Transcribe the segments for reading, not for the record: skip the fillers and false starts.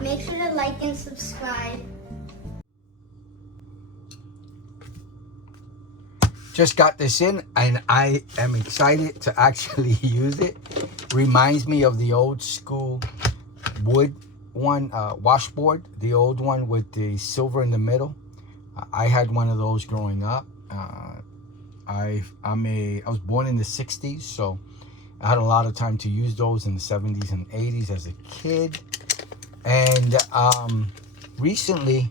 Make sure to like and subscribe. Just got this in and I am excited to actually use it. Reminds me of the old school wood one, washboard, the old one with the silver in the middle. I had one of those growing up. I was born in the 60s, so I had a lot of time to use those in the 70s and 80s as a kid. And recently,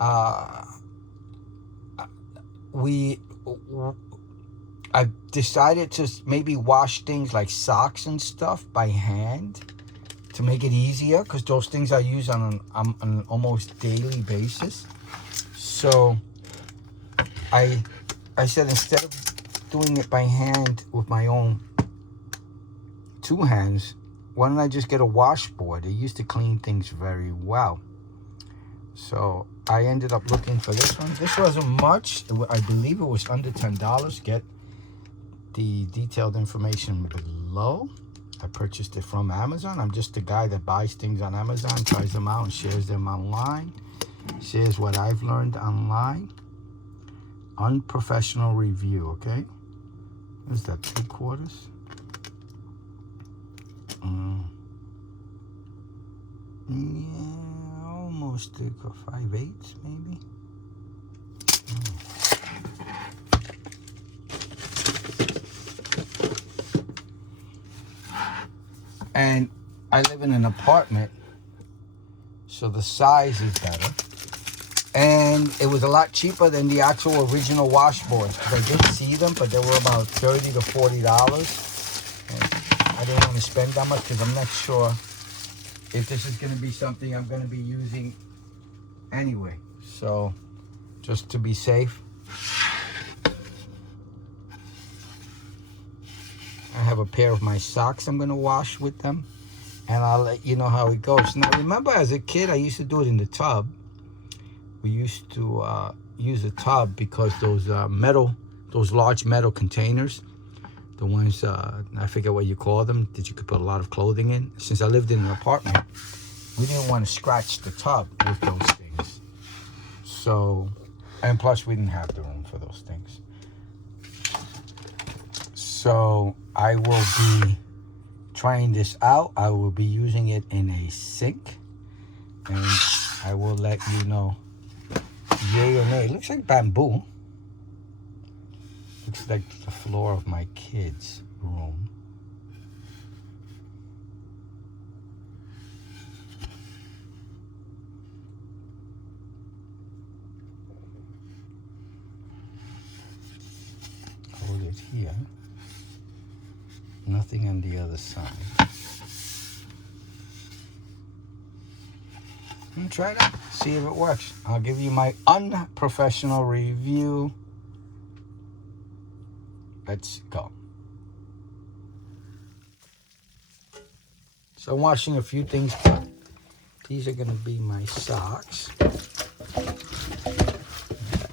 I decided to maybe wash things like socks and stuff by hand to make it easier, because those things I use on an almost daily basis. So I said, instead of doing it by hand with my own two hands, why don't I just get a washboard? It used to clean things very well. So I ended up looking for this one. This wasn't much. I believe it was under $10. Get the detailed information below. I purchased it from Amazon. I'm just a guy that buys things on Amazon, tries them out, and shares them online. Shares what I've learned online. Unprofessional review, okay? What is that, 3/4? Yeah, almost like a 5/8, maybe. And I live in an apartment, so the size is better. And it was a lot cheaper than the actual original washboards. I did see them, but they were about $30 to $40. And I didn't want to spend that much because I'm not sure if this is going to be something I'm going to be using anyway. So just to be safe, I have a pair of my socks I'm going to wash with them, and I'll let you know how it goes. Now, remember, as a kid, I used to do it in the tub. We used to use a tub because those large metal containers, the ones, I forget what you call them, that you could put a lot of clothing in. Since I lived in an apartment, we didn't want to scratch the tub with those things. So, and plus we didn't have the room for those things. So I will be trying this out. I will be using it in a sink, and I will let you know yay or nay. It looks like bamboo. Looks like the floor of my kids' room. Hold it here. Nothing on the other side. Try it out. See if it works. I'll give you my unprofessional review. Let's go. So I'm washing a few things, but these are going to be my socks.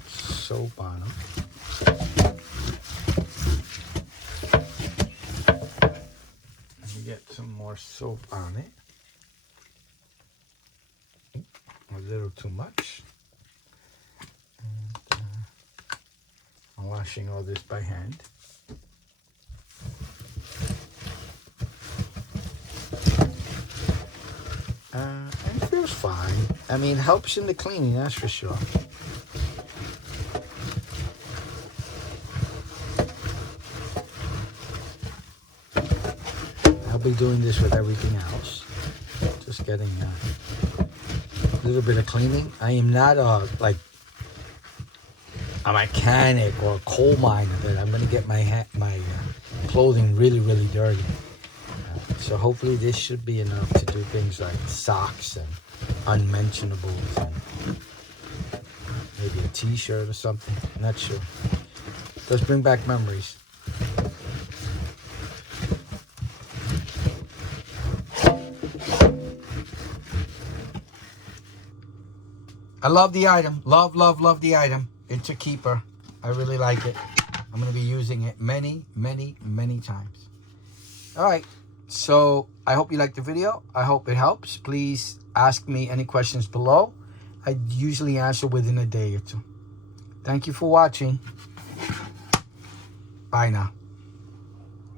Soap on them. Let me get some more soap on it. A little too much. And, I'm washing all this by hand. And it feels fine. I mean, helps in the cleaning, that's for sure. I'll be doing this with everything else. Just getting a little bit of cleaning. I am not like a mechanic or a coal miner that I'm gonna get my clothing really, really dirty. So hopefully this should be enough to do things like socks and unmentionables and maybe a t-shirt or something. I'm not sure. It does bring back memories. I love the item. Love, love, love the item. It's a keeper. I really like it. I'm going to be using it many, many, many times. All right. So I hope you liked the video. I hope it helps. Please ask me any questions below. I usually answer within a day or two. Thank you for watching. Bye now.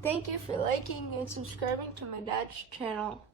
Thank you for liking and subscribing to my dad's channel.